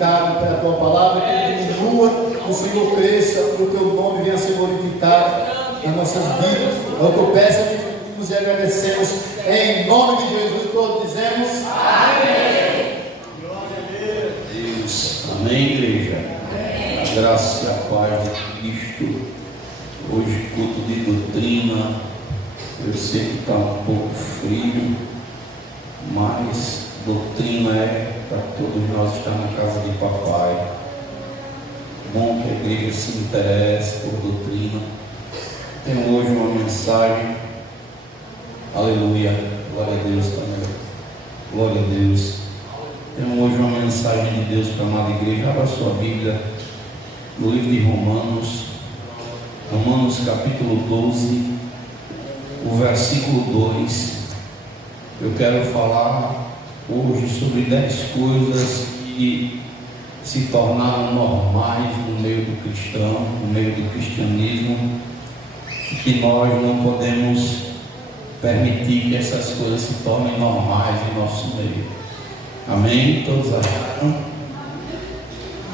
multiplicado pela tua palavra, que diminua, o Senhor cresça, que o teu nome venha a ser glorificado nas nossas vidas. É o que eu peço, pedimos e agradecemos. Em nome de Jesus, todos dizemos amém. Glória a Deus. Amém, igreja. A graça e a paz de Cristo. Hoje, culto de doutrina. Eu sei que está um pouco frio, mas doutrina é para todos nós estar na casa de papai. Bom que a igreja se interesse por doutrina. Tenho hoje uma mensagem. Aleluia. Glória a Deus também. Glória a Deus. Tenho hoje uma mensagem de Deus para a amada igreja. Abra sua Bíblia no livro de Romanos. Romanos capítulo 12, o versículo 2. Eu quero falar hoje sobre 10 coisas que se tornaram normais no meio do cristão, no meio do cristianismo, e que nós não podemos permitir que essas coisas se tornem normais em nosso meio. Amém? Todos acharam?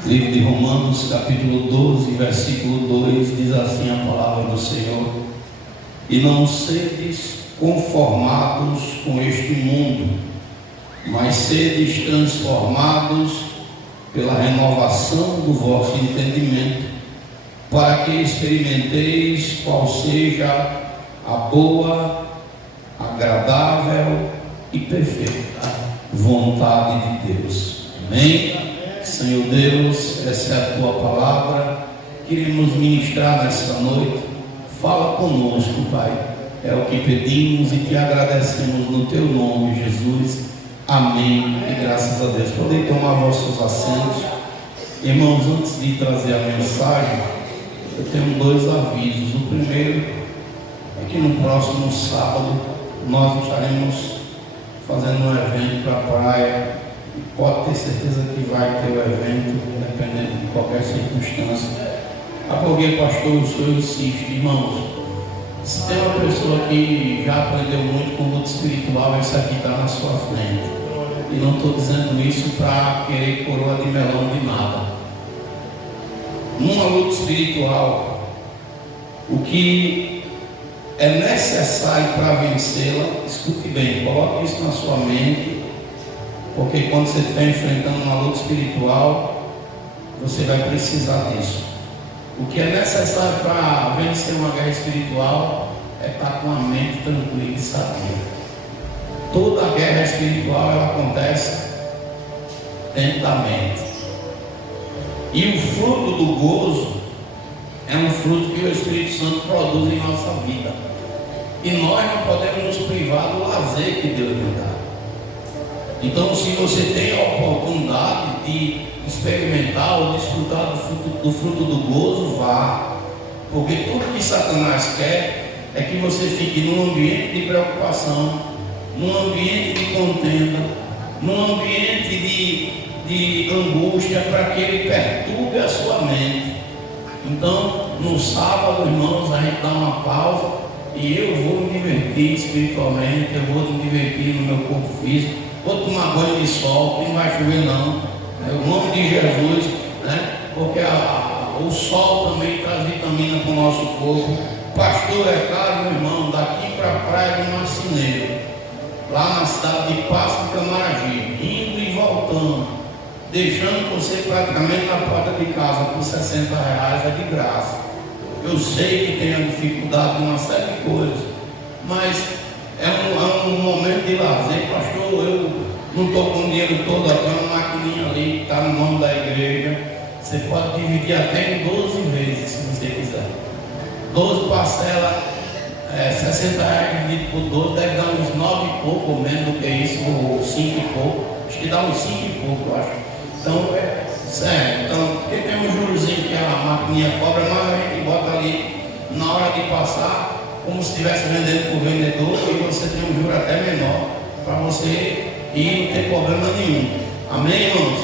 Livro de Romanos, capítulo 12, versículo 2, diz assim a palavra do Senhor: e não sedes conformados com este mundo, mas sedes transformados pela renovação do vosso entendimento, para que experimenteis qual seja a boa, agradável e perfeita vontade de Deus. Amém? Senhor Deus, essa é a tua palavra. Queremos ministrar nessa noite. Fala conosco, Pai. É o que pedimos e te agradecemos no teu nome, Jesus. Amém. E graças a Deus. Podem tomar vossos assentos. Irmãos, antes de trazer a mensagem, eu tenho 2 avisos. O primeiro é que no próximo sábado nós estaremos fazendo um evento para a praia. E pode ter certeza que vai ter o evento, dependendo de qualquer circunstância. Porque, pastor, o senhor insiste, irmãos. Se tem uma pessoa que já aprendeu muito com luta espiritual, esse aqui está na sua frente. E não estou dizendo isso para querer coroa de melão de nada. Numa luta espiritual, o que é necessário para vencê-la, escute bem, coloque isso na sua mente, porque quando você está enfrentando uma luta espiritual, você vai precisar disso. O que é necessário para vencer uma guerra espiritual é estar com a mente tranquila e sadia. Toda guerra espiritual ela acontece dentro da mente. E o fruto do gozo é um fruto que o Espírito Santo produz em nossa vida. E nós não podemos nos privar do lazer que Deus nos dá. Então, se você tem a oportunidade de experimentar ou desfrutar do fruto do gozo, vá. Porque tudo que Satanás quer é que você fique num ambiente de preocupação, num ambiente de contenda, num ambiente de angústia, para que ele perturbe a sua mente. Então, no sábado, irmãos, a gente dá uma pausa e eu vou me divertir espiritualmente, eu vou me divertir no meu corpo físico. Vou tomar banho de sol, não vai chover não, em nome de Jesus, né? Porque o sol também traz vitamina para o nosso corpo. Pastor, é caro, meu irmão, daqui para a praia do Marcineiro, lá na cidade de Passo de Camaragibe, indo e voltando, deixando você praticamente na porta de casa por R$60 é de graça. Eu sei que tem a dificuldade de uma série de coisas, mas é um momento de lazer. Pastor, eu não estou com o dinheiro todo, tem uma maquininha ali que está no nome da igreja. Você pode dividir até em 12 vezes, se você quiser. 12 parcelas, R$60 dividido por 12, deve dar uns 9 e pouco, ou menos do que isso, ou 5 e pouco. Acho que dá uns 5 e pouco, eu acho. Então, sério. Então, porque tem um jurozinho que a maquininha cobra, mas a gente bota ali na hora de passar, como se estivesse vendendo para o vendedor, e você tem um juro até menor para você ir, não ter problema nenhum. Amém, irmãos?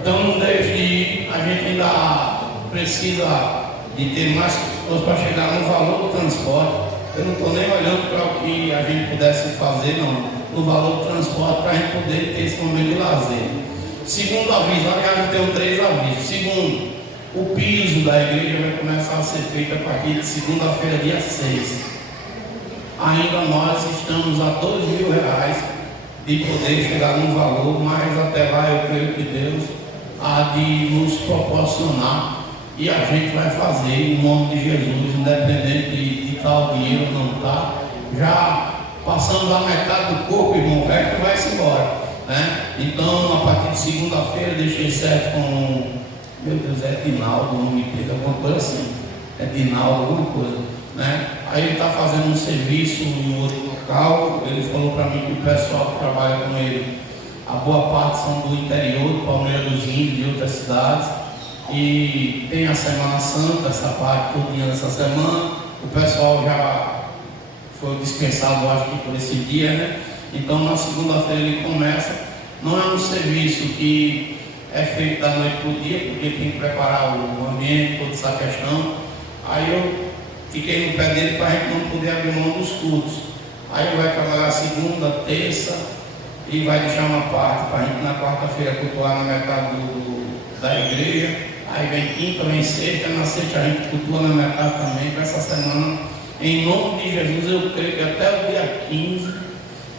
Então não deixe de ir, a gente ainda precisa de ter mais pessoas para chegar no valor do transporte. Eu não estou nem olhando para o que a gente pudesse fazer, não. No valor do transporte, para a gente poder ter esse momento de lazer. segundo aviso, aliás, eu tenho 3 avisos. Segundo, o piso da igreja vai começar a ser feito a partir de segunda-feira, dia 6. Ainda nós estamos a R$2.000 de poder chegar num valor, mas até lá eu creio que Deus há de nos proporcionar e a gente vai fazer em nome de Jesus, independente de estar o dinheiro ou não estar. Já passamos a metade do corpo, irmão, o resto vai-se embora, né? Então, a partir de segunda-feira, deixei certo com, meu Deus, é Dinaldo, não me entende, alguma coisa assim, é Dinaldo, alguma coisa, né? Aí ele está fazendo um serviço em outro local. Ele falou para mim que o pessoal que trabalha com ele, a boa parte são do interior, do Palmeiras dos Índios, de outras cidades, e tem a Semana Santa, essa parte toda dessa semana. O pessoal já foi dispensado, acho que por esse dia, né? Então na segunda-feira ele começa. Não é um serviço que é feito da noite para o dia, porque tem que preparar o ambiente, toda essa questão. Aí eu fiquei no pé dele para a gente não poder abrir mão dos cultos. Aí ele vai trabalhar segunda, terça e vai deixar uma parte para a gente na quarta-feira cultuar na metade da igreja. Aí vem quinta, vem sexta, na sexta a gente cultua na metade também. Para essa semana, em nome de Jesus, eu creio que até o dia 15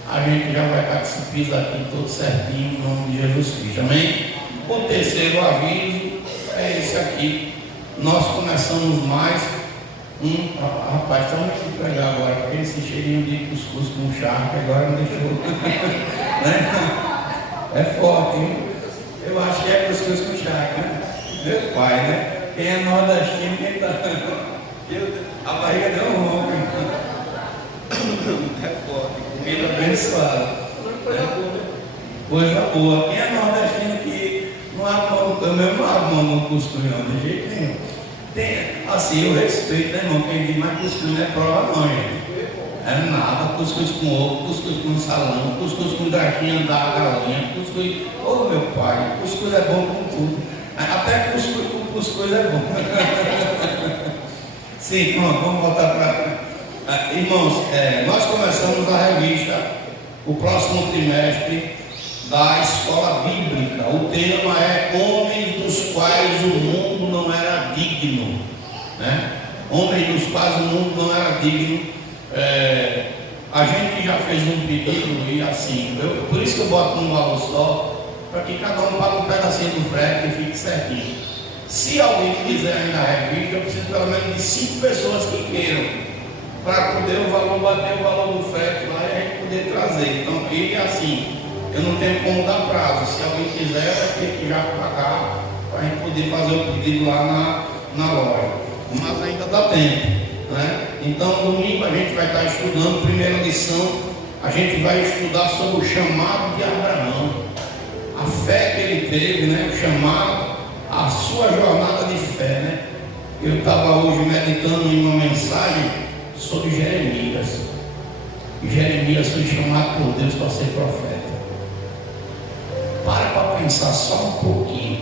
a gente já vai estar com esse piso aqui todo certinho, em nome de Jesus Cristo. Amém? O terceiro aviso é esse aqui. Nós começamos mais rapaz, só me pregar agora, porque esse cheirinho de cuscuz com charque agora me deixou. Né? É forte, hein? Eu acho que é cuscuz com charque, né? Meu pai, né? Quem é nordestino, quem tá. A barriga deu um ronco. É forte, comida abençoada. Coisa boa. Quem é nordestino que não abra, eu mesmo não abro mão no cuscuz, não, de jeito nenhum. Tem, assim, eu respeito, né, irmão? Quem diz, mas cuscuz não é prova, não, gente. É nada, cuscuz com ovo, cuscuz com salão, cuscuz com gatinha da galinha, cuscuz. Ô, meu pai, cuscuz é bom com tudo. Até cuscuz com cuscuz é bom. Sim, irmão, vamos voltar para. Irmãos, nós começamos a revista, o próximo trimestre da escola bíblica. O tema é Homens dos quais o mundo não era digno, né? Homens dos quais o mundo não era digno. A gente já fez um pedido e assim, por isso que eu boto num valor só, para que cada um pague um pedacinho do frete e fique certinho. Se alguém quiser ainda a revista, eu preciso pelo menos de 5 pessoas que queiram, para poder o valor bater o valor do frete lá e a gente poder trazer. Então, e assim, eu não tenho como dar prazo. Se alguém quiser, vai ter que já pagar para a gente poder fazer o pedido lá na loja. Mas ainda dá tempo, né? Então, domingo a gente vai estar estudando, primeira lição, a gente vai estudar sobre o chamado de Abraão. A fé que ele teve, né? O chamado, a sua jornada de fé, né? Eu estava hoje meditando em uma mensagem sobre Jeremias. Jeremias foi chamado por Deus para ser profeta. Para pensar só um pouquinho.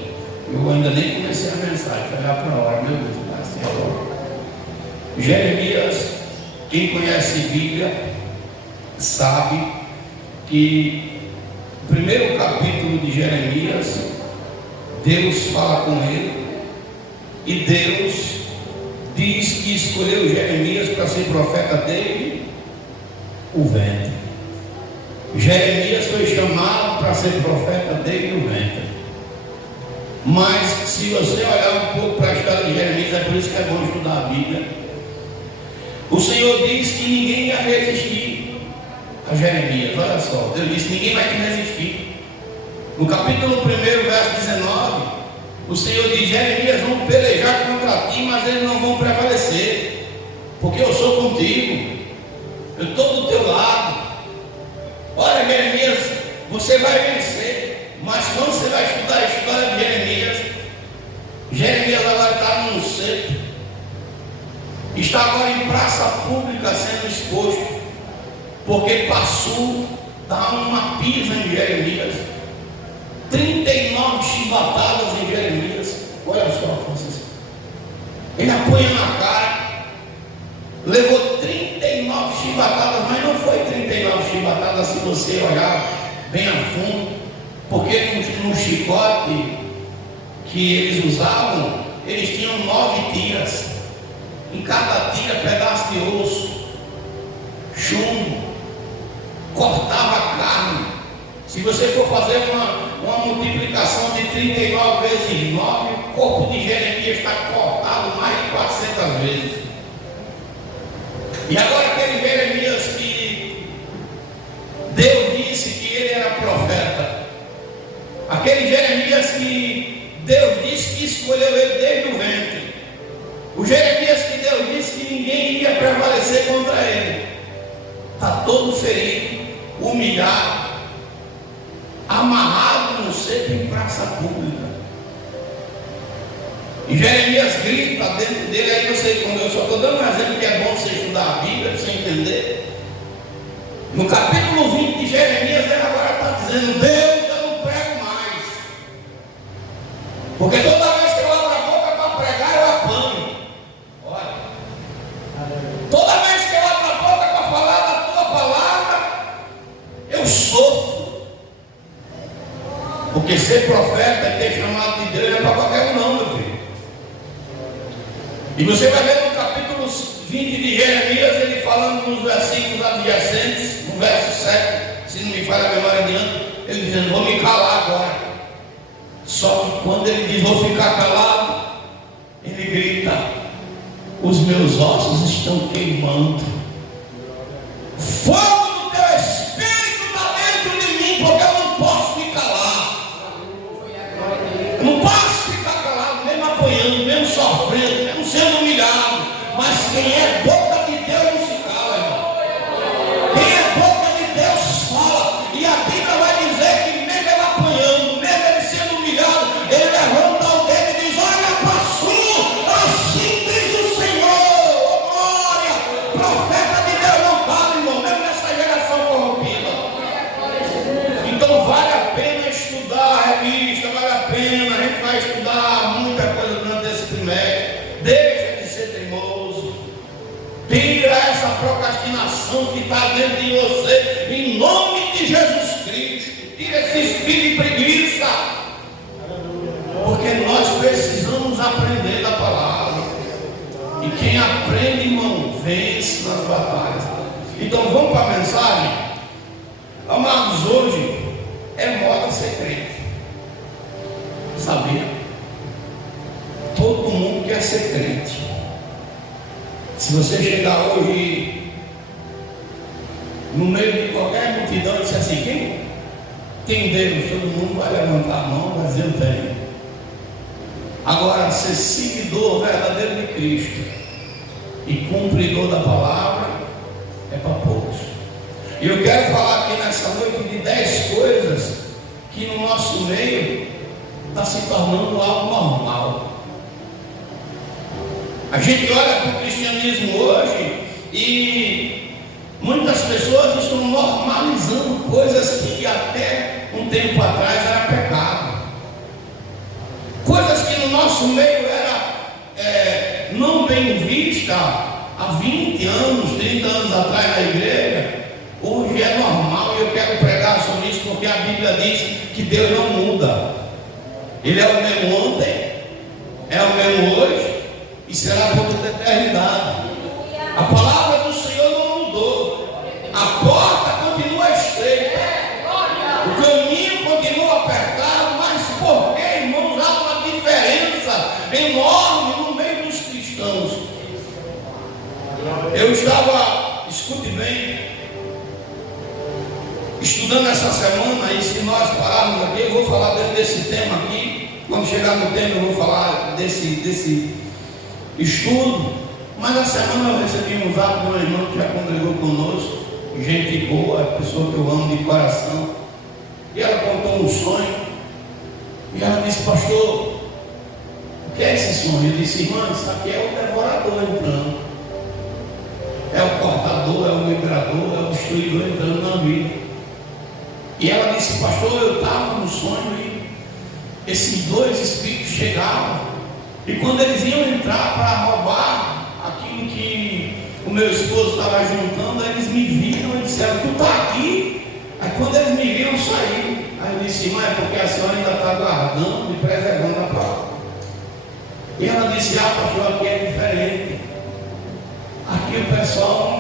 Eu ainda nem comecei a mensagem, para olhar para a hora, meu Deus, vai ser agora. Jeremias, quem conhece Bíblia, sabe que no primeiro capítulo de Jeremias, Deus fala com ele e Deus diz que escolheu Jeremias para ser profeta dele, o vento. Jeremias foi chamado para ser profeta dele, o vento. Mas se você olhar um pouco para a história de Jeremias, é por isso que é bom estudar a Bíblia. O Senhor diz que ninguém ia resistir a Jeremias. Olha só, Deus disse: ninguém vai te resistir. No capítulo 1, verso 19, o Senhor diz: Jeremias, vão pelejar contra ti, mas eles não vão prevalecer, porque eu sou contigo, eu estou do teu lado. Olha, Jeremias, você vai vencer. Mas quando você vai estudar a história de Jeremias, Jeremias agora está num centro, está agora em praça pública sendo exposto, porque passou, dá uma pisa em Jeremias, 39 chibatadas em Jeremias. Olha só, Francisco, ele apanha na cara, levou 39 chibatadas, mas não foi 39 chibatadas se você olhar bem a fundo, porque no chicote que eles usavam, eles tinham 9 tiras. Em cada tira, pedaço de osso, chumbo, cortava a carne. Se você for fazer uma multiplicação de 39 vezes 9, o corpo de Jeremias está cortado mais de 400 vezes. E agora aquele Jeremias que Deus disse que ele era profeta, aquele Jeremias que Deus disse que escolheu ele desde o ventre, o Jeremias que Deus disse que ninguém ia prevalecer contra ele, está todo ferido, humilhado, amarrado no cepo em praça pública. E Jeremias grita dentro dele. Aí você, quando eu só estou dando um exemplo que é bom você estudar a Bíblia, para você entender. No capítulo 20 de Jeremias, ele agora está dizendo: Deus, eu não prego mais, porque toda vez que eu abro a boca para pregar, eu apanho. Olha, toda vez que eu abro a boca para falar da tua palavra, eu sofro. Porque ser profeta e ter chamado de Deus não é para qualquer um, não, meu filho. E você vai ver no capítulo 20 de Jeremias, ele falando nos versículos adjacentes, no verso 7, se não me falha a memória adiante, ele dizendo: vou me calar agora. Só que quando ele diz vou ficar calado, ele grita: os meus ossos estão queimando. Fogo do teu espírito está dentro de mim, porque eu não posso me calar. Eu não posso ficar calado, mesmo apanhando, mesmo sofrendo, mesmo sendo humilhado. Mas quem é boca de Deus não se cala, irmão. Quem é boca de Deus fala. E a Bíblia vai dizer que mesmo ele apanhando, mesmo ele sendo humilhado, ele levanta o dedo e diz: olha para a sua, assim diz o Senhor. Oh, glória! Profeta de Deus não cala, irmão, mesmo nessa geração corrompida. Então vale a pena estudar a revista, vale a pena, a gente vai estudar muita coisa durante esse trimestre. Deixa de ser teimoso, tira essa procrastinação que está dentro de você, em nome de Jesus Cristo. Tira esse espírito de preguiça, porque nós precisamos aprender da palavra, e quem aprende, irmão, vence nas batalhas. Então vamos para a mensagem. Amados, hoje é moda ser crente, sabia? Todo mundo quer ser crente. Se você chegar hoje no meio de qualquer multidão e disser assim: quem tem Deus? Todo mundo vai levantar a mão e vai dizer: eu tenho. Agora, ser seguidor verdadeiro de Cristo e cumpridor da palavra é para poucos. E eu quero falar aqui nessa noite de 10 coisas que no nosso meio está se tornando algo normal. A gente olha para o cristianismo hoje e muitas pessoas estão normalizando coisas que até um tempo atrás era pecado. Coisas que no nosso meio era não bem vista há 20 anos, 30 anos atrás na igreja, hoje é normal. E eu quero pregar sobre isso porque a Bíblia diz que Deus não muda. Ele é o mesmo ontem, é o mesmo hoje e será por toda a eternidade. A palavra do Senhor não mudou. A porta continua estreita, o caminho continua apertado. Mas por que, irmãos, há uma diferença enorme no meio dos cristãos? Eu estava, escute bem, estudando essa semana, e se nós pararmos aqui, eu vou falar dentro desse tema aqui. Quando chegar no tema, eu vou falar desse estudo. Mas a semana eu recebi um zap de uma irmã que já congregou conosco, gente boa, pessoa que eu amo de coração, e ela contou um sonho, e ela disse: pastor, o que é esse sonho? Eu disse: irmã, isso aqui é o devorador entrando, é o cortador, é o migrador, é o destruidor entrando na vida. E ela disse: pastor, eu estava no sonho e esses dois espíritos chegavam, e quando eles iam entrar para roubar aquilo que o meu esposo estava juntando, eles me viram e disseram: tu está aqui? Aí quando eles me viram, saíram. Aí eu disse: disse: irmã, é porque a senhora ainda está guardando e preservando a palavra. E ela disse: pastor, aqui é diferente. Aqui o pessoal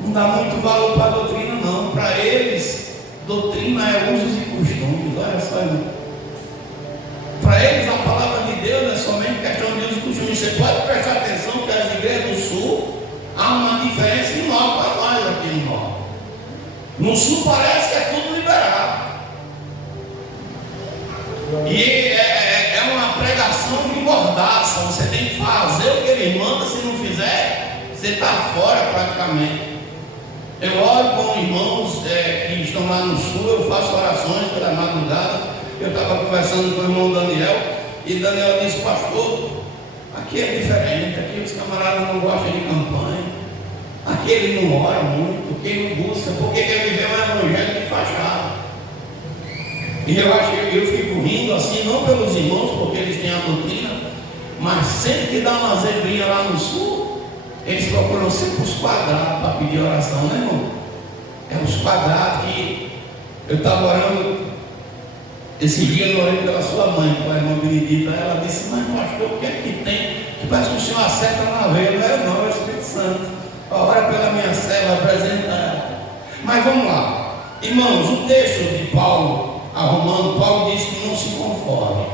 não dá muito valor para a doutrina, não. Para eles, doutrina é usos e costumes. Olha só, irmão. Para eles, a palavra de Deus é somente questão de usos e costumes. Você pode prestar atenção que as igrejas do sul há uma diferença enorme para nós aqui no norte. No sul parece que é tudo liberado. E é uma pregação de mordaça. Você tem que fazer o que ele manda. Se não fizer, você está fora praticamente. Eu oro com irmãos que estão lá no sul. Eu faço orações pela madrugada. Eu estava conversando com o irmão Daniel. E Daniel disse: pastor, aqui é diferente. Aqui os camaradas não gostam de campanha. Aqui ele não ora muito. Quem não busca, porque quer viver um evangelho de fachada. E eu fico rindo assim, não pelos irmãos, porque eles têm a doutrina, mas sempre que dá uma zebrinha lá no sul, eles procuram sempre os quadrados para pedir oração, né, irmão? É os quadrados que eu estava orando esse dia, eu orei pela sua mãe, com a irmã Benedita. Ela disse: mas pastor, o que é que tem? Que parece que o senhor acerta na veia. Não é eu, não, é o Espírito Santo. Ora pela minha célula, apresenta ela. Mas vamos lá, irmãos, o texto de Paulo a Romano, Paulo diz que não se conforme.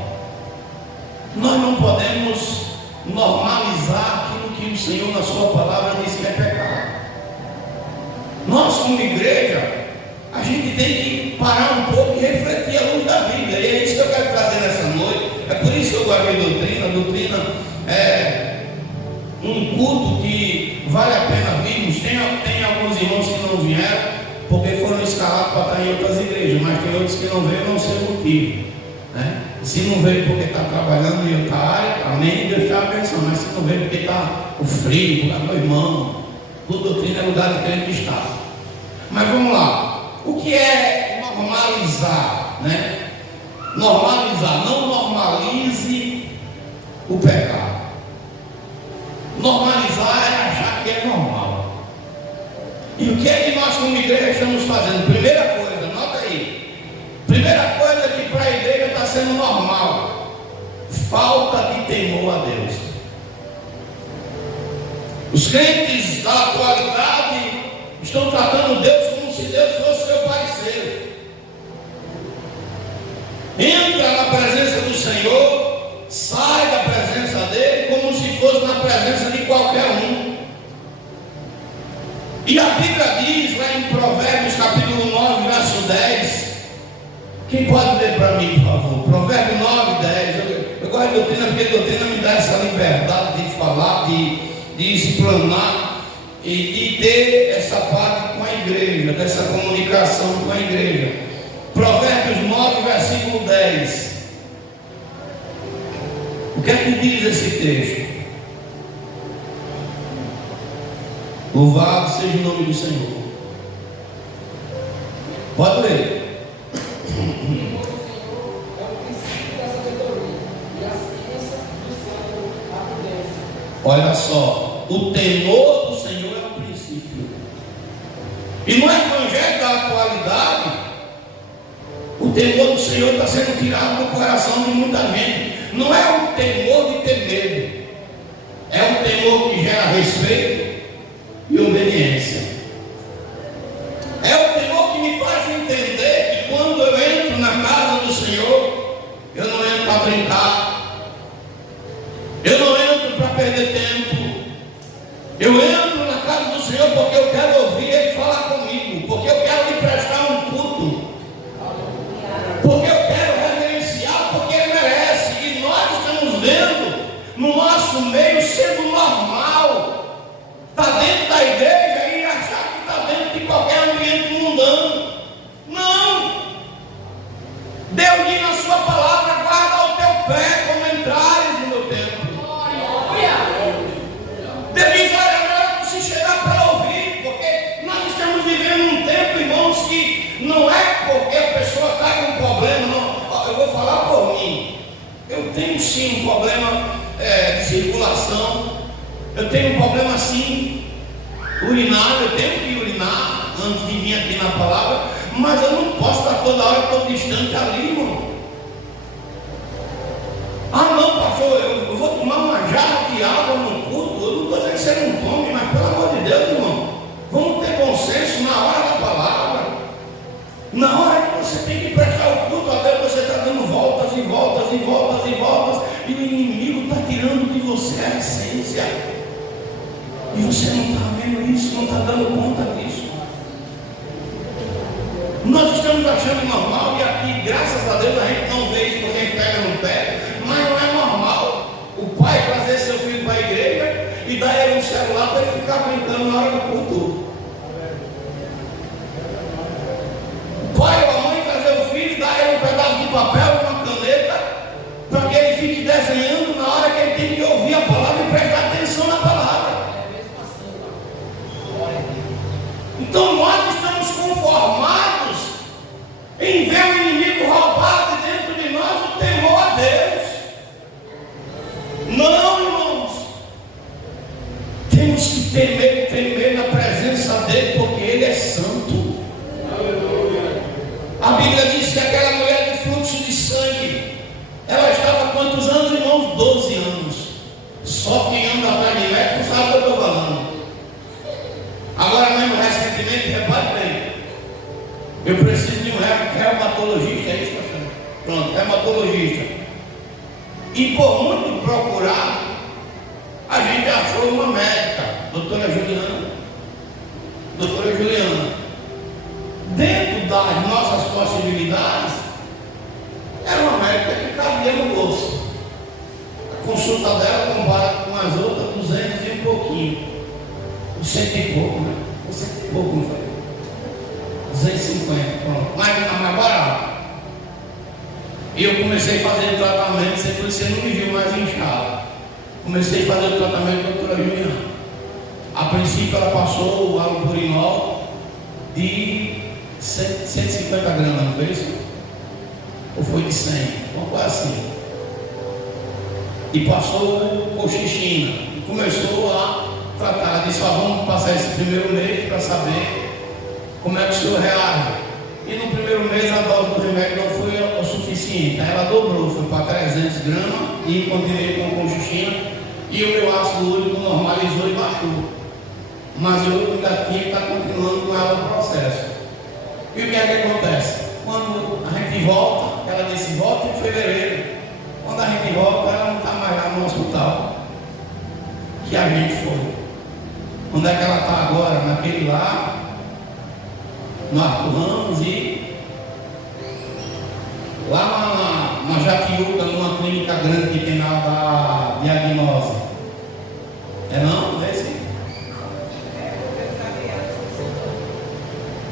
Nós não podemos normalizar aquilo que o Senhor na sua palavra diz que é pecado. Nós como igreja, a gente tem que parar um pouco e refletir à luz da Bíblia. E é isso que eu quero trazer nessa noite. É por isso que eu guardei doutrina. A doutrina é um culto que vale a pena virmos. Tem alguns irmãos que não vieram porque foram escalados para estar em outras igrejas, mas tem outros que não veio, não sei o motivo, né? Se não veio porque está trabalhando em outra área, amém, Deus está abençoando. Mas se não veio porque está o frio, porque meu irmão, tudo doutrina é lugar de crente que está. Mas vamos lá, o que é normalizar, né? Normalizar, não normalize o pecado. Normalizar é achar que é normal. E o que é que nós como igreja estamos fazendo? Primeira coisa, nota aí. Primeira coisa que para a igreja está sendo normal: falta de temor a Deus. Os crentes da atualidade estão tratando Deus como se Deus fosse seu parceiro. Entra na presença do Senhor, sai da presença dele como se fosse na presença de qualquer um. E a Bíblia diz lá em Provérbios capítulo 9, verso 10. Quem pode ler para mim, por favor? Provérbios 9, 10. Eu gosto de doutrina porque a doutrina me dá essa liberdade de falar, de explanar e de ter essa parte com a igreja, dessa comunicação com a igreja. Provérbios 9, versículo 10. O que é que diz esse texto? Louvado seja o nome do Senhor. Pode ler. Olha só, o temor do Senhor é o princípio. E no evangelho da atualidade, o temor do Senhor está sendo tirado do coração de muita gente. Não é o temor de ter medo, é o temor que gera respeito e obediência. É o temor que me faz entender que quando eu entro na casa do Senhor, eu não entro para brincar, eu não entro para perder tempo, eu entro na casa do Senhor porque eu quero ouvir Ele falar comigo, porque eu quero lhe prestar um culto, porque eu quero reverenciar, porque Ele merece. E nós estamos vendo no nosso meio sendo normal está dentro da igreja e achar que está dentro de qualquer ambiente mundano. Não! Deus diz na sua palavra: guarda o teu pé como entrares no meu templo. Deus diz: olha, não é para se chegar para ouvir, porque nós estamos vivendo um tempo, irmãos, que não é porque a pessoa está com um problema, não. Eu vou falar por mim. Eu tenho sim um problema de circulação. Eu tenho um problema assim, urinar, eu tenho que urinar antes de vir aqui na palavra, Mas eu não posso estar toda hora tão distante ali, irmão. Ah não, pastor, eu vou tomar uma jarra de água no culto. Eu não estou dizendo que você não tome, mas pelo amor de Deus, irmão, vamos ter bom senso na hora da palavra. Na hora que você tem que prestar o culto a Deus, você está dando voltas e voltas e voltas e voltas, e o inimigo está tirando de você a essência. E você não está vendo isso, não está dando conta disso. Nós estamos achando normal, e aqui, graças a Deus, a gente não vê isso porque a gente pega no pé, mas não é normal o pai trazer seu filho para a igreja e dar ele um celular para ele ficar brincando na hora do culto. O pai ou a mãe trazer o filho e dar ele um pedaço de papel, uma caneta, para que ele fique desenhando na hora que ele tem que ouvir a palavra e prestar atenção na palavra. Então nós estamos conformados em ver o inimigo roubar de dentro de nós o temor a Deus. Não, irmãos, temos que temer na presença dele, porque ele é santo. A Bíblia diz que aquela mulher de fluxo de sangue, ela estava há quantos anos, irmãos? 12 anos. Só quem anda atrás de médico sabe o que eu estou falando. Agora mesmo, recentemente, repare bem, eu preciso de um reumatologista, é isso, pastor? Pronto, reumatologista. E por muito procurar, a gente achou uma médica, doutora Juliana. Dentro das nossas possibilidades, era uma médica que cabia no bolso. A consulta dela, comparada com as outras, 200 e um pouquinho. 100 e pouco, né? 100 e pouco, não foi? 250, pronto. Mas mais barato. E eu comecei a fazer o tratamento, você não me viu mais inchado. Comecei a fazer o tratamento com a doutora Juliana. A princípio ela passou o alopurinol de 150 gramas, não foi isso? Ou foi de 100? Uma coisa assim. E passou o cochichina. E começou a tratar. Ela disse: vamos passar esse primeiro mês para saber como é que o senhor reage. E no primeiro mês a dose do remédio não foi o suficiente. Aí ela dobrou, foi para 300 gramas e continuei com a cochichina. E o meu ácido úrico normalizou e baixou. Mas eu ainda tinha que estar continuando com ela o processo. E o que é que acontece? Quando a gente volta, ela disse: volta em fevereiro. Quando a gente volta, ela não está mais lá no hospital que a gente foi. Onde é que ela está agora? Naquele lá, no Arthur Ramos, e lá na Jatiuca, numa clínica grande que tem lá da diagnose. É não? Não é esse?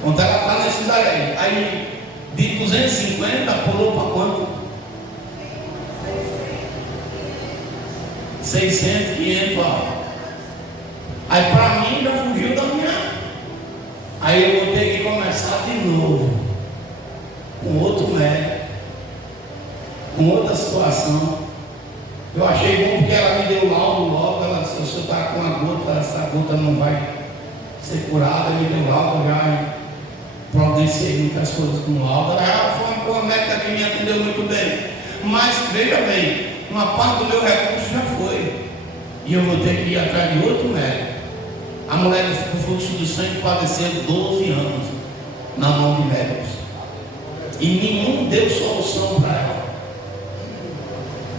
Onde ela está nesses aí de 250 pulou para quanto? 600, 500, ó. Aí para mim já fugiu da minha. Aí eu vou ter que começar de novo, com outro médico, com outra situação. Eu achei bom porque ela me deu laudo logo. Ela disse: o senhor está com uma gota, essa gota não vai ser curada. Me deu laudo, já providenciei muitas coisas com laudo. Ela foi uma médica que me atendeu muito bem. Mas veja bem, uma parte do meu recurso já foi. E eu vou ter que ir atrás de outro médico. A mulher do fluxo de sangue padeceu 12 anos na mão de médicos. E nenhum deu solução para ela.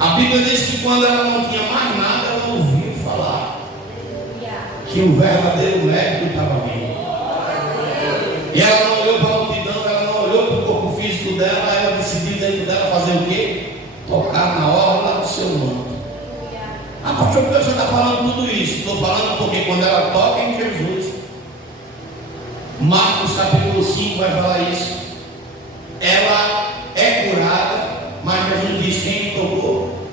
A Bíblia diz que quando ela não tinha mais nada, ela ouviu falar que o verdadeiro médico estava vindo. E ela não olhou para a multidão, ela não olhou para o corpo físico dela, ela decidiu dentro dela fazer o quê? Tocar na orla do seu manto. Ah, pastor, por que você está falando tudo isso? Estou falando porque quando ela toca em Jesus, Marcos capítulo 5 vai falar isso. Ela é curada, mas Jesus diz: quem tocou?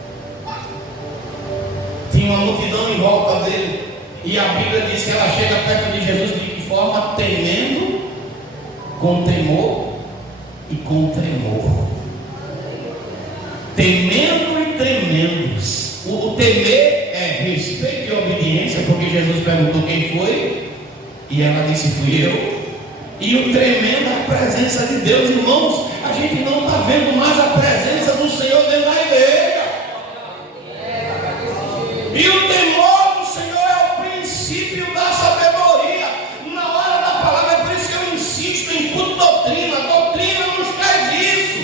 Tinha uma multidão em volta dele. E a Bíblia diz que ela chega perto de Jesus de que forma? Temendo, com temor e com tremor. Temendo e tremendo. O temer é respeito e obediência, porque Jesus perguntou quem foi, e ela disse: fui eu. E o tremendo é a presença de Deus, irmãos. A gente não está vendo mais a presença do Senhor dentro da igreja. E o temor do Senhor é o princípio da sabedoria. Na hora da palavra, é por isso que eu insisto em culto doutrina. A doutrina nos traz isso.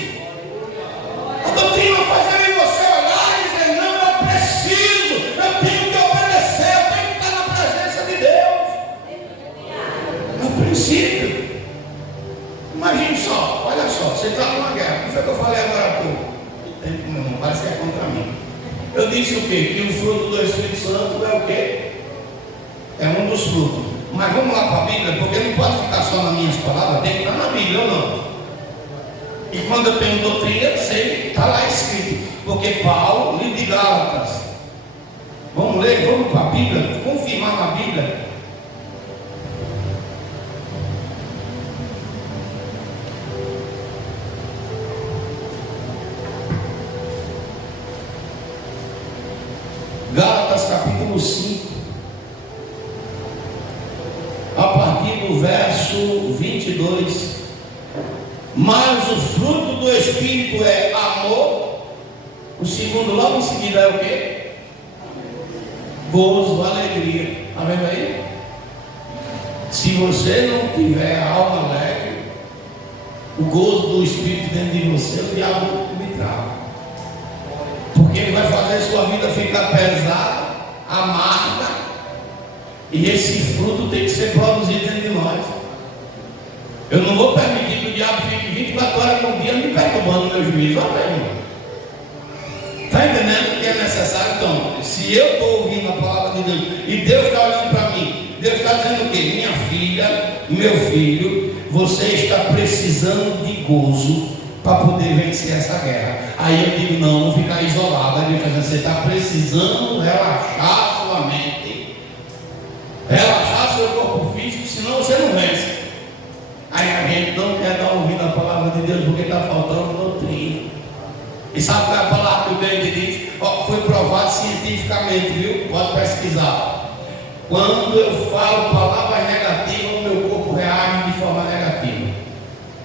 A doutrina faz eu e você olhar e dizer: não, eu preciso, eu tenho que obedecer, eu tenho que estar na presença de Deus. É o princípio. Imagine só, olha só, você está numa guerra. O que foi que eu falei agora há pouco? O tempo, meu irmão, parece que é contra mim. Eu disse o quê? Que o fruto do Espírito Santo é o quê? É um dos frutos. Mas vamos lá para a Bíblia, porque não pode ficar só nas minhas palavras, tem que estar na Bíblia ou não? E quando eu tenho doutrina, eu sei, está lá escrito. Porque Paulo, livro de Gálatas. Vamos ler, vamos para a Bíblia, confirmar na Bíblia. Gálatas capítulo 5, a partir do verso 22. Mas o fruto do Espírito é amor. O segundo logo em seguida é o quê? Gozo, alegria. Está vendo aí? Se você não tiver a alma alegre, o gozo do Espírito dentro de você, o diabo me trava. Porque ele vai fazer sua vida ficar pesada, amarga. E esse fruto tem que ser produzido dentro de nós. Eu não vou permitir que o diabo fique 24 horas por dia me perturbando no meu juízo. Olha, irmão. Está entendendo o que é necessário? Então, se eu estou ouvindo a palavra de Deus e Deus está olhando para mim, Deus está dizendo o quê? Minha filha, meu filho, você está precisando de gozo para poder vencer essa guerra. Aí eu digo: não, vou ficar isolado. Aí Deus diz: você está precisando relaxar sua mente, relaxar seu corpo físico, senão você não vence. Aí a gente não quer dar ouvido à palavra de Deus porque está faltando doutrina. E sabe qual é a palavra que o Bem diz? Foi provado cientificamente, viu? Pode pesquisar. Quando eu falo palavras negativas, o meu corpo reage de forma negativa.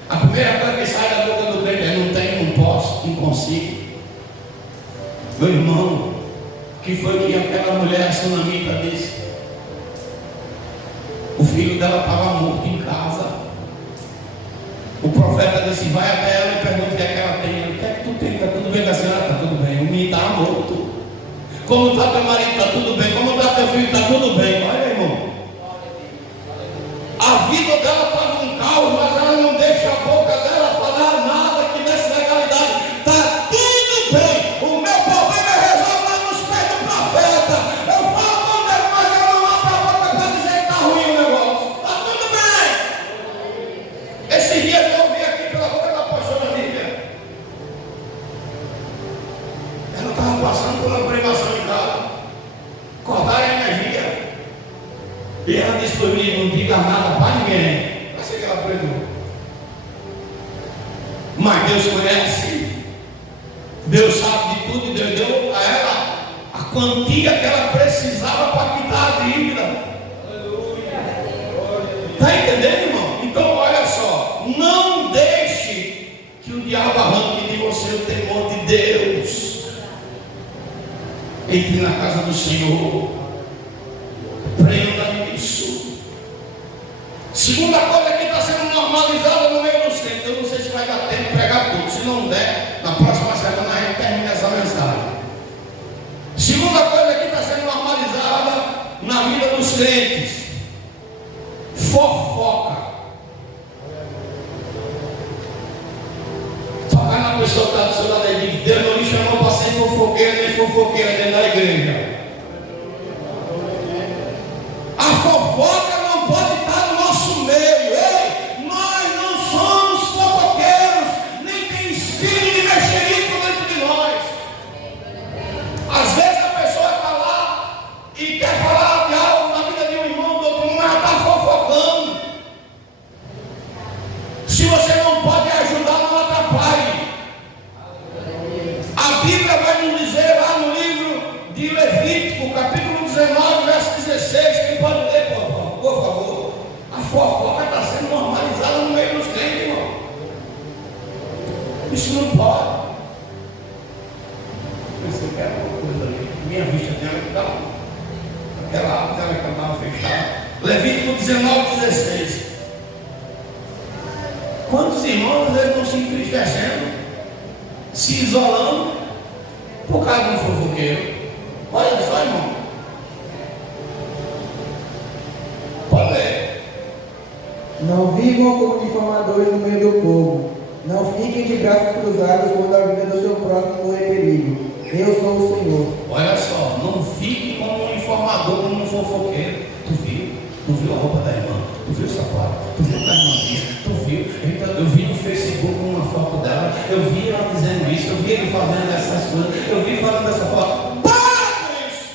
A primeira coisa que sai da boca do crente é: não tenho, não posso, não consigo. Meu irmão, o que foi que aquela mulher sunamita disse? O filho dela estava morto em casa. O profeta disse: vai até ela e pergunta o que é que ela tem. O que é que tu tem? Está tudo bem com a senhora? Está tudo bem. O menino está morto. Como está teu marido? Está tudo bem. Como está teu filho? Está tudo bem. Olha, irmão. A vida dela estava um caos, mas ela não deixa a boca dela falar nada que desse legalidade. Está tudo bem. O meu problema é resolver lá nos pés do profeta. Eu falo com Deus, mas eu não abro a boca para dizer que está ruim o negócio. Está tudo bem. Esses dias eu ouvi aqui pela boca da pastora Lívia. Ela estava passando por uma privação em casa. Cortaram a energia. E ela disse para mim: não diga nada para ninguém. Mas sei que ela pregou. Mas Deus conhece. Deus sabe de tudo. E Deus deu a ela a quantia que ela precisava para quitar a dívida. Está entendendo, irmão? Então olha só. Não deixe que o diabo arranque de você o temor de Deus. Entre na casa do Senhor. Prenda isso. Segunda coisa que está sendo normalizada no meio dos tempos. Eu não sei se vai dar tempo de pregar tudo. Se não der, na próxima semana a gente termina essa mensagem. Segunda coisa que está sendo normalizada na vida dos crentes: fofoca. Tocar na pessoa que está do seu lado e diz: Deus não me chamou para ser fofoqueira nem fofoqueira dentro da igreja. A fofoca não pode estar no nosso meio. Ei, nós não somos fofoqueiros, nem tem espírito de mexerico dentro de nós. Às vezes a pessoa está lá e quer falar de algo na vida de um irmão, do outro, mas está fofocando. Se você não pode ajudar, não atrapalhe. A Bíblia vai nos dizer lá no livro de Levítico, tinha vista dela que estava. Aquela tela que estava fechada. Levítico 19:16. Quantos irmãos às vezes estão se entristecendo, se isolando, por causa de um fofoqueiro? Olha só, irmão. Pode ler. Não vivam como difamadores no meio do povo. Não fiquem de braços cruzados quando a vida do seu próximo correr perigo. Eu sou o Senhor. Olha só, não fique como um informador, como um fofoqueiro. Tu viu? Tu viu a roupa da irmã? Tu viu o sapato? Tu viu o que a irmã disse? Tu viu? Eu vi no Facebook uma foto dela. Eu vi ela dizendo isso. Eu vi ele fazendo essas coisas. Eu vi falando dessa foto. Para com isso!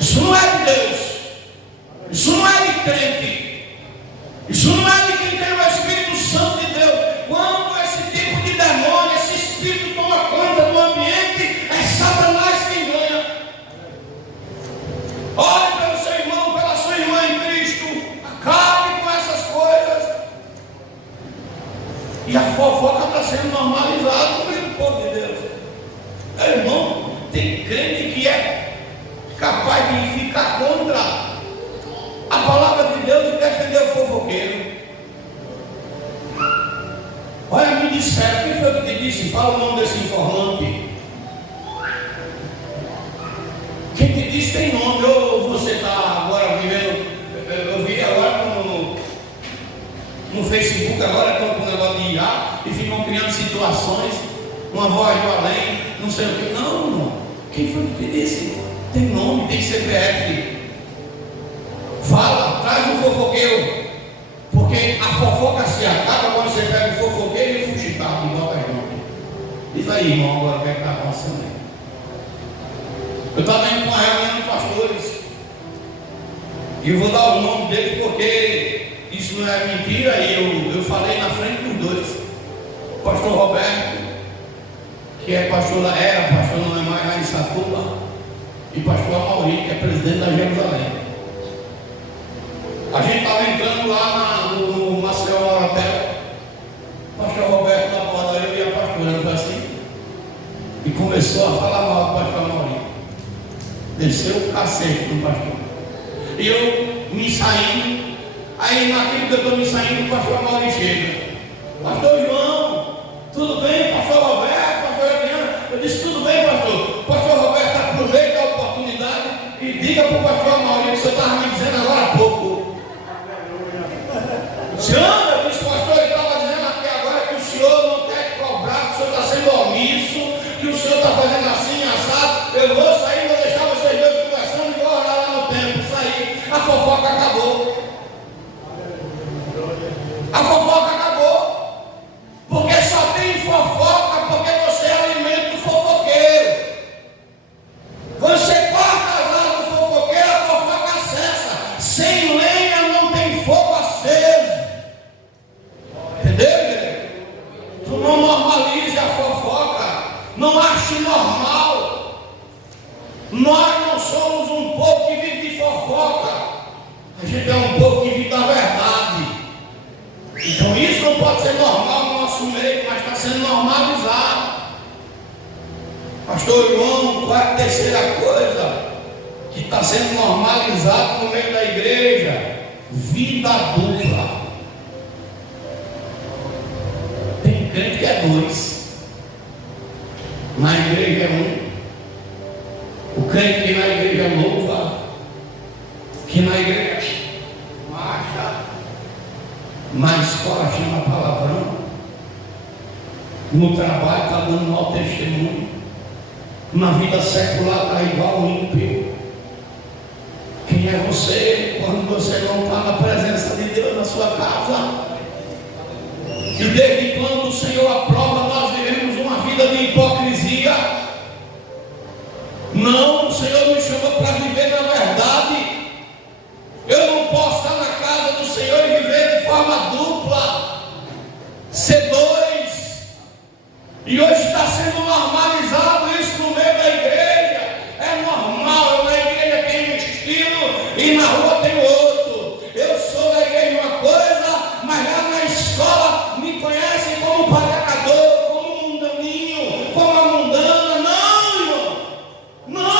Isso não é de Deus. Isso não é de crente. Isso não é de quem tem o Espírito Santo de Deus. Quando esse tipo de demônio, esse espírito toma conta do ambiente, é Satanás quem ganha. Olhe pelo seu irmão, pela sua irmã em Cristo. Acabe com essas coisas. E a fofoca está sendo normalizada no meio do povo de Deus. Irmão, tem crente que é capaz de ficar contra a palavra de Deus e defender o fofoqueiro. Olha, me disseram, quem foi que te disse? Fala o nome desse informante. Quem te disse tem nome, ou você está agora vivendo. Eu vi agora no Facebook, agora estão com o negócio de IA e ficam criando situações, uma voz do além, não sei o que. Não, irmão. Quem foi que te disse? Tem nome, tem CPF. Fala, traz um fofoqueiro. Porque a fofoca se acaba quando você pega o fofoqueiro e o fuxicado, igual a gente. Diz aí, irmão, agora o que é que está acontecendo aí? Eu estava indo para uma reunião de pastores. E eu vou dar o nome dele porque isso não é mentira. E eu falei na frente dos dois. O pastor Roberto, que é pastor lá, era pastor, não é mais lá em Satuba. E pastor Amauri, que é presidente da Jerusalém. A gente estava entrando lá no Maceió Hotel. O pastor Roberto na porta, eu e a pastora, foi assim. E começou a falar mal do pastor Amauri. Desceu o cacete no pastor. E eu me saindo. Aí naquilo que eu estou me saindo, o pastor Amauri chega. Pastor João, tudo bem? Pastor Roberto, pastor Adriana. Eu disse, tudo bem, pastor. Pastor Roberto, aproveita a oportunidade e diga para o pastor Amauri que você estava me dizendo agora há pouco. Senhor, eu disse, pastor, ele estava dizendo aqui agora que o senhor não quer cobrar, que o senhor está sendo omisso, que o senhor está fazendo assim, assado. Eu vou sair, vou deixar vocês dois conversando e vou orar lá no templo. Saí, a fofoca acabou. A fofoca acabou. Porque só tem fofoca porque você alimenta o fofoqueiro. Você corta as asas do fofoqueiro, a fofoca acessa. Sem lenha não tem fogo aceso. Entendeu? Tu não normalize a fofoca. Não ache normal. Nós não somos um povo que vive de fofoca. A gente é um povo que vive da verdade. Então isso não pode ser normal no nosso meio, mas está sendo normalizado. Pastor João, qual é a terceira coisa que está sendo normalizado no meio da igreja? Vida dupla. Tem crente que é dois. Na igreja é um. O crente que na igreja louva, que na igreja marcha, na escola chama palavrão, no trabalho está dando mau testemunho, na vida secular está igual um ímpio. Quem é você quando você não está na presença de Deus na sua casa? E desde quando o Senhor aprova, nós vivemos uma vida de hipocrisia. Não, o Senhor nos chamou para viver na verdade. Eu não posso estar na casa do Senhor e viver de forma dupla, ser dois. E hoje está sendo normalizado isso no meio da igreja. É normal, na igreja tem um estilo e na rua tem outro. Eu sou da igreja uma coisa, mas lá na escola me conhecem como pagacador, como mundaninho, como a mundana. Não, irmão. Não.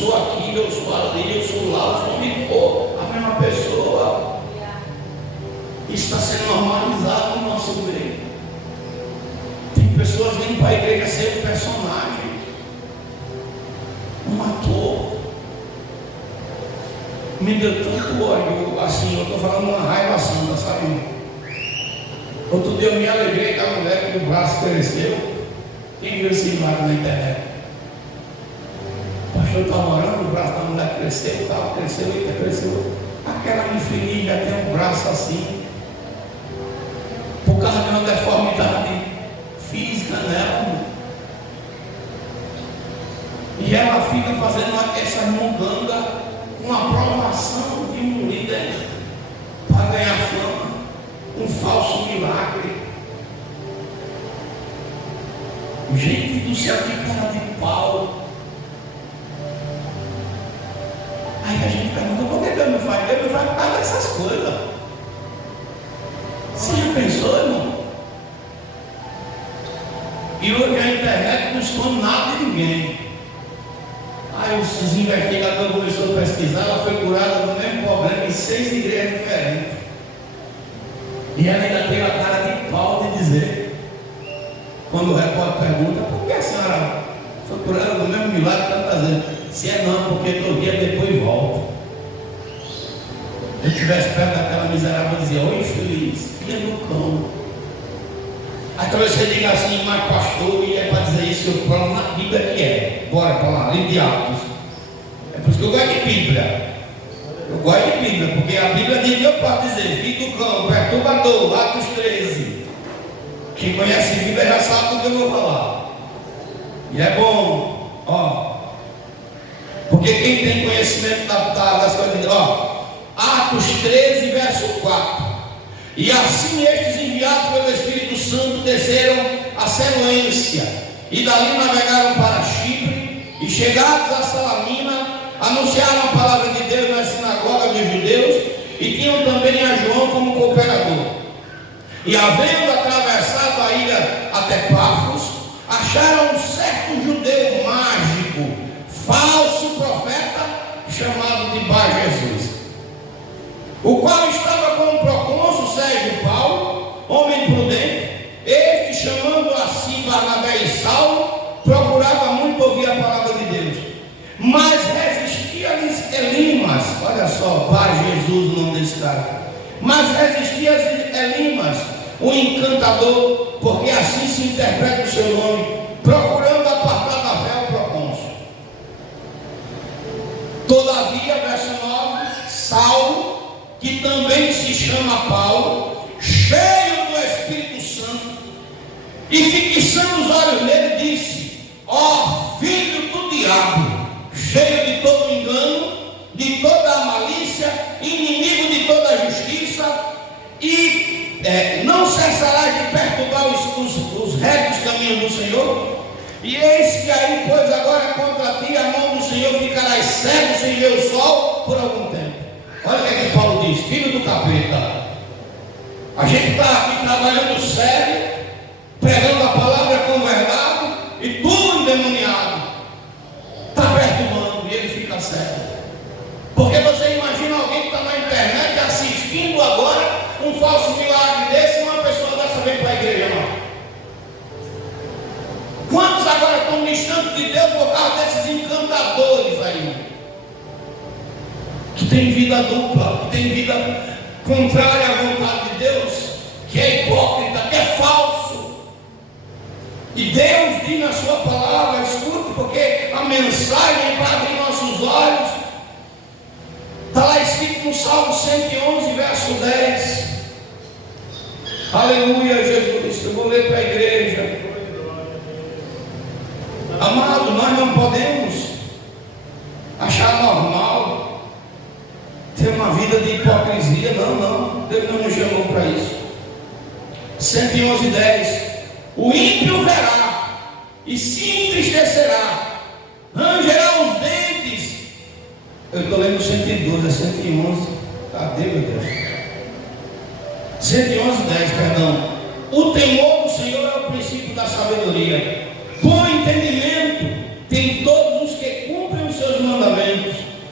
sou aqui, eu sou ali, eu sou lá, eu sou onde for, a mesma pessoa. Isso está sendo normalizado no nosso meio. Tem pessoas que vêm para a igreja ser um personagem, um ator. Me deu tanto ódio, assim, eu estou falando uma raiva santa, sabe? Outro dia eu me alegrei com a mulher que o braço cresceu. Quem viu esse imagem na internet? O pastor estava orando, o braço da mulher cresceu, tal, cresceu. Aquela infeliz já tem um braço assim, por causa de uma deformidade física nela. E ela fica fazendo essa munganga, uma aprovação de um líder para ganhar fama, um falso milagre. Gente do céu, que cara de pau. Aí a gente pergunta, por que Deus não faz? Deus não faz por causa dessas coisas. Você já pensou, irmão? E hoje a internet não esconde nada de ninguém. Aí os investigadores começaram a pesquisar, ela foi curada do mesmo problema em 6 igrejas diferentes. E ela ainda tem a cara de pau de dizer, quando o repórter pergunta, por que a senhora foi curada do mesmo milagre tantas vezes? Se é não, porque todo dia depois volta. Se eu estivesse perto daquela miserável, eu dizia, oi infeliz, filha do cão. Aí talvez você diga assim, mas pastor, e é para dizer isso, eu falo na Bíblia que é. Bora para lá, livro de Atos. É por isso que eu gosto de Bíblia. Eu gosto de Bíblia, porque a Bíblia diz que eu posso dizer, filho do cão, perturbador, Atos 13. Quem conhece a Bíblia já sabe do que eu vou falar. E é bom, ó. Porque quem tem conhecimento das coisas, ó. Atos 13, verso 4. E assim estes enviados pelo Espírito Santo desceram a Selência e dali navegaram para Chipre e chegados a Salamina anunciaram a palavra de Deus nas sinagogas dos judeus e tinham também a João como cooperador. E havendo atravessado a ilha até Pafos, acharam um certo judeu mágico, falso profeta, chamado de Bar Jesus, o qual estava com o procônsul Sérgio Paulo, homem prudente. Este, chamando a si Barnabé e Saulo, procurava muito ouvir a palavra de Deus, mas resistia-lhes Elimas. Olha só, Bar Jesus, o nome desse cara. Mas resistia-lhes Elimas, o encantador, porque assim se interpreta o seu nome, procurando apartar da fé o procônsul. Todavia, verso 9, Saulo, que também se chama Paulo, cheio do Espírito Santo, e fixando os olhos nele, disse: ó filho do diabo, cheio de todo engano, de toda a malícia, inimigo de toda a justiça, e não cessarás de perturbar os retos caminhos do Senhor. E eis que aí, pois agora contra ti a mão do Senhor, ficarás cego sem ver o sol por algum tempo. Olha o que é que Paulo diz, filho do capeta. A gente está aqui trabalhando sério, pregando a palavra com verdade, e tudo endemoniado, está perturbando, e ele fica cego. Porque você imagina alguém que está na internet assistindo agora um falso milagre desse, e uma pessoa dessa vem para a igreja, não? Quantos agora estão distantes de Deus por causa desses encantadores aí? Que tem vida dupla, que tem vida contrária à vontade de Deus, que é hipócrita, que é falso. E Deus diz na sua palavra, escute, porque a mensagem para abrir nossos olhos está lá escrito no Salmo 111, verso 10. Aleluia, Jesus. Eu vou ler para a igreja. Amado, nós não podemos achar normal ter uma vida de hipocrisia. Não, Deus não nos chamou para isso. 111, 10. O ímpio verá e se entristecerá, rangerá os dentes. Eu estou lendo 112, é 111. Cadê, meu Deus? 111, 10, perdão. O temor do Senhor é o princípio da sabedoria. Bom entendimento tem todos os que cumprem os seus mandamentos.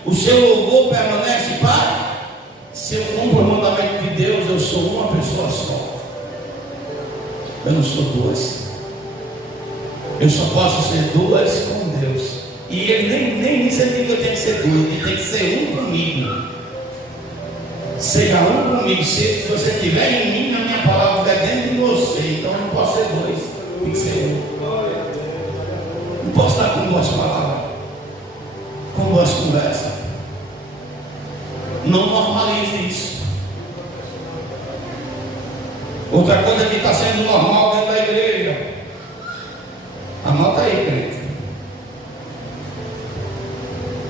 O seu louvor permanece para. Se eu cumpro o mandamento de Deus, eu sou uma pessoa só. Eu não sou duas. Eu só posso ser duas com Deus. E Ele nem diz que eu tenho que ser duas, Ele tem que ser um comigo. Seja um comigo. Se você estiver em mim, a minha palavra é dentro de você. Então eu não posso ser dois, tem que ser um. Não posso estar com duas palavras, com duas conversas. Não normalize isso. Outra coisa que está sendo normal dentro da igreja. Anota aí, crente.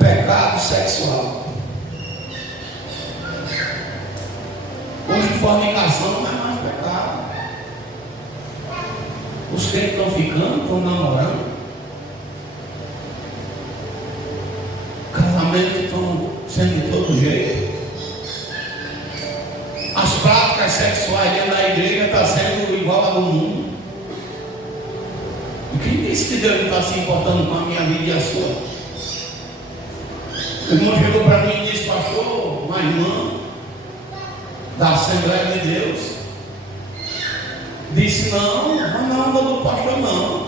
Pecado sexual. Hoje fornicação não é mais pecado. Os crentes estão ficando, estão namorando. Casamentos estão sendo de todo jeito. As práticas sexuais dentro da igreja estão sendo igual a do mundo. E quem disse que Deus não está se importando com a minha vida e a sua? O irmão chegou para mim e disse: pastor, uma irmã da Assembleia de Deus disse: não na onda do pastor não.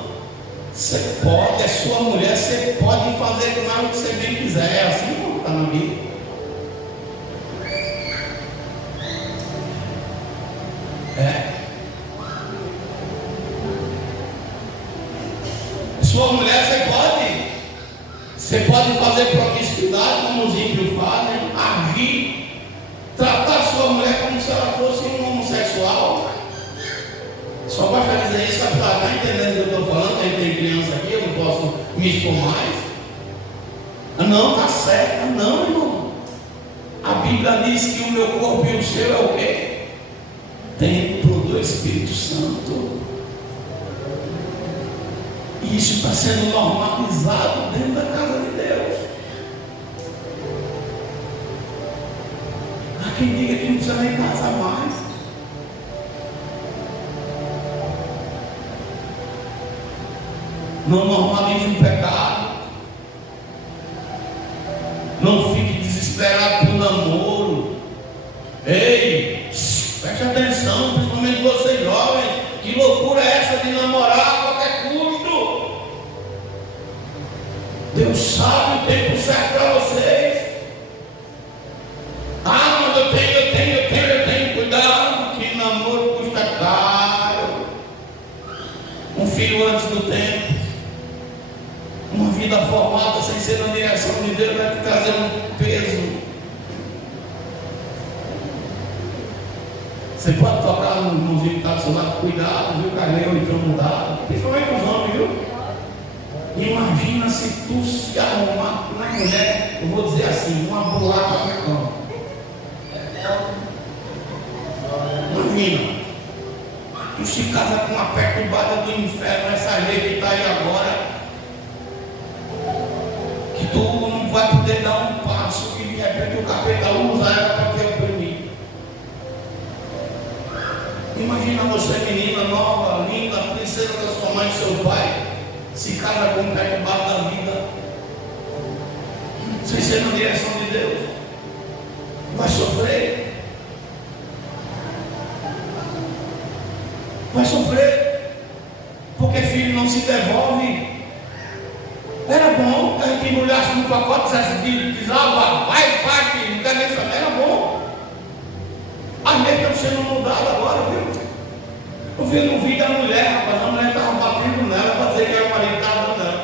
Você pode, é sua mulher, você pode fazer com ela o que você bem quiser. É assim que está na Bíblia. Sua mulher você pode fazer promiscuidade como os ímpios fazem, agir, tratar sua mulher como se ela fosse um homossexual. Só para dizer isso, está entendendo o que eu estou falando? Tem criança aqui, eu não posso me expor mais. Não, está certo, não, irmão. A Bíblia diz que o meu corpo e o seu é o quê? Templo do Espírito Santo. E isso está sendo normalizado dentro da casa de Deus. Há quem diga que não precisa nem casar mais. Não normalize o pecado. Não fique desesperado por namoro. Ei, preste atenção, principalmente vocês jovens. Que loucura é essa de namorar a qualquer custo? Deus sabe o tempo certo para vocês. Ah, mas eu tenho. Cuidado, que namoro custa caro. Um filho antes do tempo. Uma vida formada sem ser na direção de Deus vai te trazer um peso. Você pode tocar no vídeo que está do seu lado, cuidado, viu, Carneiro, então mudado. Principalmente os homens, viu? Imagina se tu se arrumar com uma mulher, eu vou dizer assim, uma bolacha no cão. Imagina, tu se casa com uma perturbada do inferno, essa lei que está aí agora, que tu não vai poder dar um passo, que de repente o capeta usa ela para te oprimir. Imagina você, menina nova, linda, princesa da sua mãe e seu pai, se casa com um perturbado da vida, sem ser na direção de Deus, vai sofrer. Vai sofrer, porque filho não se devolve. Era bom que a gente embrulhasse no pacote, dissesse de desaba, vai, filho, não quer nem saber, era bom. As leis estão sendo mudadas agora, viu? Eu vi no vídeo da mulher, rapaz, a mulher estava batendo nela para dizer que era o marido estava dando nela.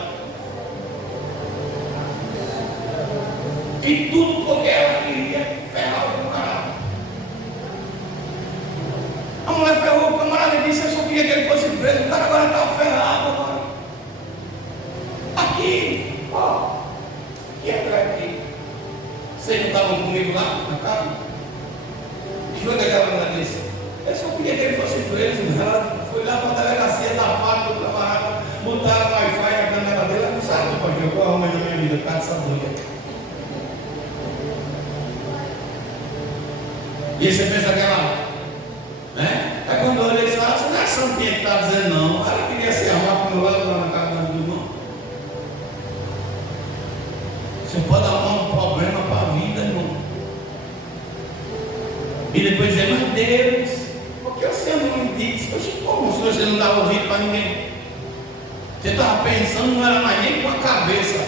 E tudo porque ela queria ferrar o camarada. A mulher ferrou o camarada e disse: eu só queria que ele fosse preso. O cara agora estava ferrado agora. Aqui, ó. E entra aqui. Vocês não estavam comigo lá na casa? O que foi que aquela mulher disse? Eu só queria que ele fosse preso. Ela foi lá para a delegacia da parte do camarada, botaram o Wi-Fi na câmera dele. Ela não sabe, pastor, qual é o nome da minha vida? Cara, essa doida. E você pensa que ela, né? É quando eu olhei e disse: você não é santinha que está dizendo não. Ela queria se armar para o meu lado lá na casa do irmão. Você pode arrumar um problema E depois dizer, mas Deus, por que você não me disse? Como se você não dava ouvido para ninguém? Você estava pensando, não era mais nem com a cabeça.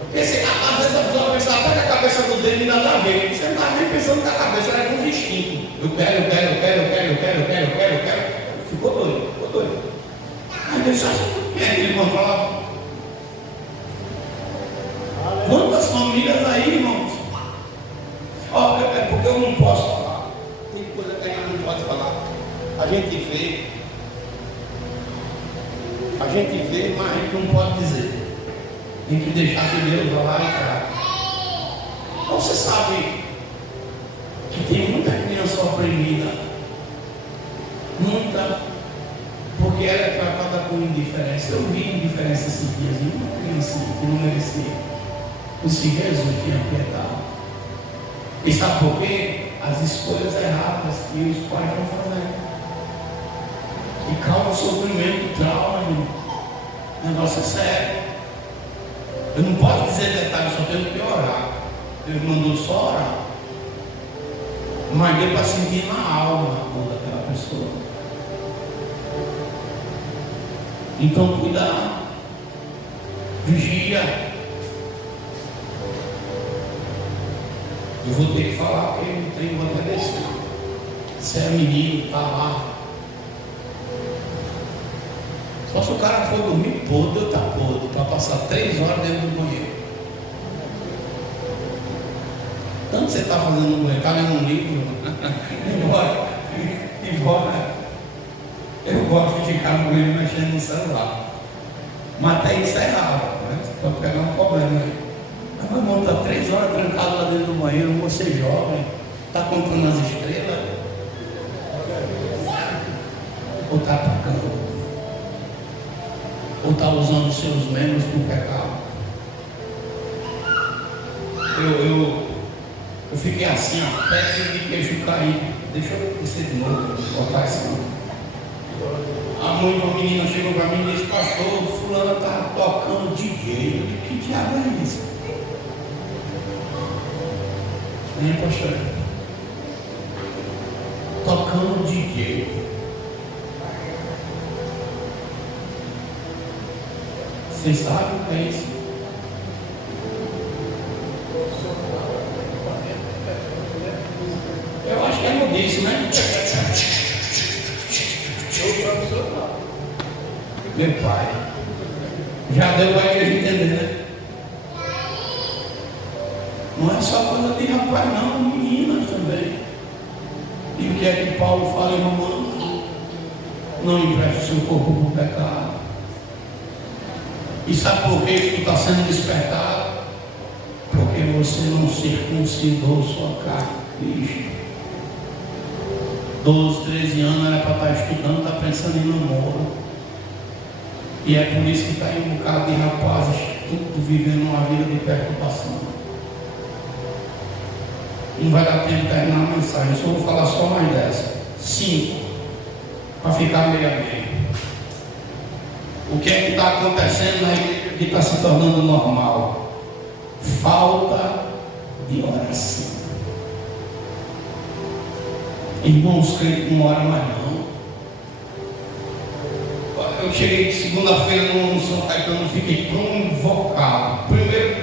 Porque às vezes a pessoa pensa até que a cabeça do dedo ainda dá a ver. Você não estava nem pensando com a cabeça, era com o instinto. Eu quero. Ficou doido. Aí Deus acha que é que ele controla. Quantas famílias aí, irmãos? É porque eu não posso falar. Tem coisa que a gente não pode falar. A gente vê, mas a gente não pode dizer. Tem que deixar que Deus vá lá e traga. Então você sabe que tem muita criança oprimida, muita, porque ela é tratada com indiferença. Eu vi indiferença esses dias de uma criança que não merecia. E se Jesus tinha piedade. E sabe por quê? As escolhas erradas que os pais estão fazendo. E causa sofrimento, trauma, gente. O negócio é sério. Eu não posso dizer detalhes, só tenho que orar. Ele mandou só orar. Mas deu para sentir na alma daquela pessoa. Então cuidado. Vigia. Eu vou ter que falar porque eu não tenho vontade de descer. Se é menino, está lá. Só se o cara for dormir podre, está podre, para passar 3 horas dentro do banheiro. Tanto você está fazendo no banheiro, está lendo um livro, embora eu gosto de ficar no banheiro mexendo no celular. Mas até isso é raro, né? Você pode pegar um problema aí. Mas meu irmão está 3 horas trancado lá dentro do banheiro, você jovem, está contando as estrelas, ou está atacando, ou está usando os seus membros para o pecado. Eu fiquei assim, ó, perto de queijo caído. Deixa eu descer de novo, botar assim. A mãe de uma menina chegou para mim e disse: pastor, fulana está tocando DJ. Eu disse: que diabo é isso? Hein, pastor? Tocando DJ. Vocês sabem o que é isso? Eu acho que é modíssimo, né? Meu pai. Já deu para a gente entender, né? Não é só coisa de rapaz, não, meninas também. E o que é que Paulo fala em Romanos? Não empreste seu corpo para o pecado. E sabe por que isso está sendo despertado? Porque você não circuncidou sua carne, Cristo. 12, 13 anos era para estar estudando, está pensando em namoro. E é por isso que está aí um bocado de rapazes, tudo vivendo uma vida de perturbação. Não vai dar tempo de terminar a mensagem, só vou falar só mais dessa. 5, para ficar meio a meio. O que é que está acontecendo na igreja que está se tornando normal? Falta de oração. Irmãos, crentes não oram mais não. Eu cheguei segunda-feira no São Caetano, fiquei convocado. Primeiro,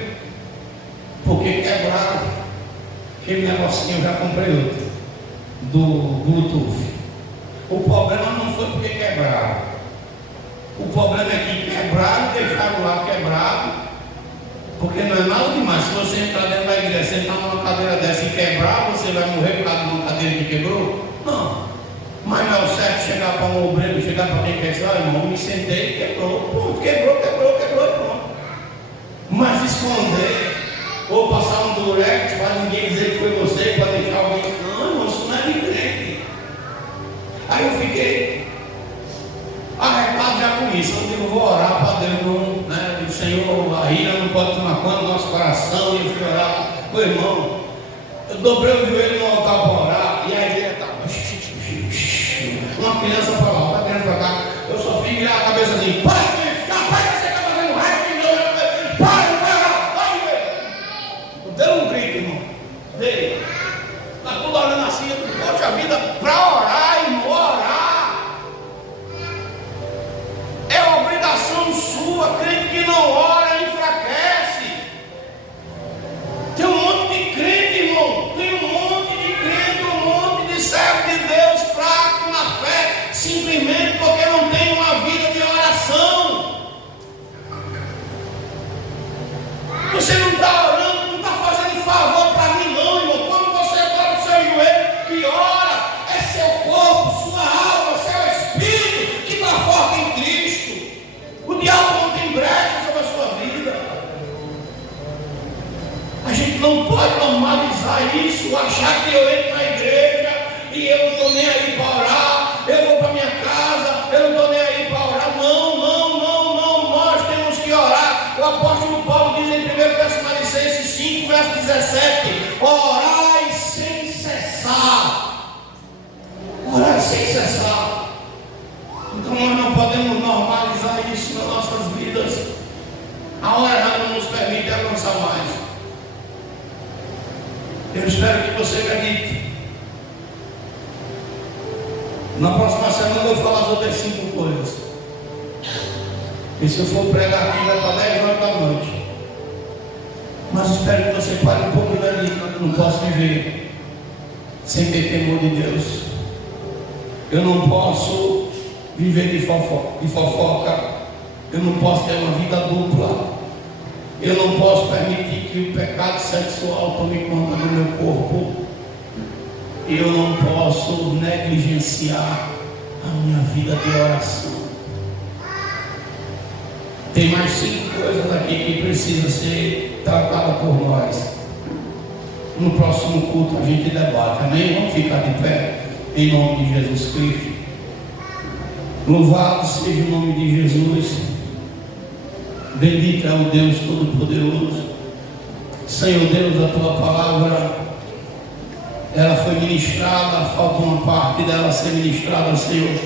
porque quebraram aquele negocinho, eu já comprei outro, do Bluetooth. O problema não foi porque quebraram. O problema é que quebraram e deixaram lá quebrado. Porque não é nada demais. Se você entrar dentro da igreja, sentar numa cadeira dessa e quebrar, você vai morrer por causa de uma cadeira que quebrou? Não. Mas não é o certo chegar para um obreiro, chegar para quem quer dizer: ah, irmão, me sentei e quebrou. Pronto, quebrou e pronto. Mas esconder, ou passar um durex para ninguém dizer que foi você, para deixar alguém. Não, irmão, isso não é de crente. Aí eu fiquei arretado já com isso. Eu digo: vou orar para Deus, né? O Senhor, a ira não pode tomar conta do nosso coração. E eu fui orar. Meu irmão, eu dobrei o joelho no altar para orar. E a igreja está. Uma criança para lá, outra criança para cá. Eu só fico virar a cabeça assim: para você está fazendo raiva. Para. Eu dei um grito, irmão. Dei. Está tudo olhando assim. gente não pode normalizar isso, achar que eu entro na igreja e eu não estou nem aí para orar, eu vou para minha casa, eu não estou nem aí para orar. Não, nós temos que orar. O apóstolo Paulo diz em 1 Tessalonicenses 5, verso 17: orai sem cessar. Orai sem cessar. Então nós não podemos normalizar isso nas nossas vidas. A hora não nos permite avançar mais. Eu espero que você medite. Na próxima semana eu vou falar as outras 5 coisas. E se eu for pregar aqui vai para 10 horas da noite. Mas espero que você pare um pouco dali. Eu não posso viver sem ter temor de Deus. Eu não posso viver de fofoca. Eu não posso ter uma vida dupla. Eu não posso permitir que o pecado sexual tome conta do meu corpo. Eu não posso negligenciar a minha vida de oração. Tem mais 5 coisas aqui que precisam ser tratadas por nós. No próximo culto a gente debate, amém? Vamos ficar de pé em nome de Jesus Cristo. Louvado seja o nome de Jesus. Bendito é o Deus Todo-Poderoso. Senhor Deus, a tua palavra, ela foi ministrada, falta uma parte dela ser ministrada, Senhor.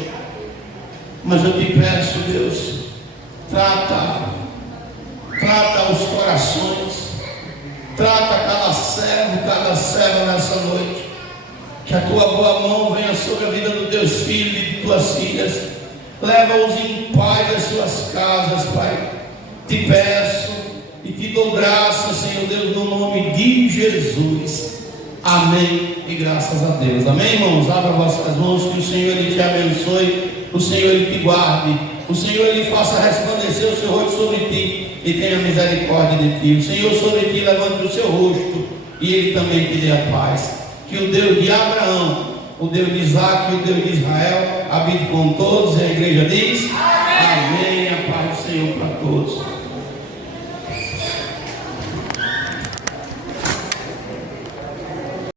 Mas eu te peço, Deus, trata os corações, trata cada servo nessa noite. Que a tua boa mão venha sobre a vida dos teus filhos e de tuas filhas. Leva-os em paz às suas casas, Pai. Te peço e te dou graça, Senhor Deus, no nome de Jesus. Amém e graças a Deus. Amém, irmãos? Abra vossas mãos, que o Senhor Ele te abençoe, o Senhor Ele te guarde, o Senhor Ele faça resplandecer o seu rosto sobre ti e tenha misericórdia de ti. O Senhor sobre ti levante o seu rosto e Ele também te dê a paz. Que o Deus de Abraão, o Deus de Isaac e o Deus de Israel habite com todos. E a igreja diz: amém.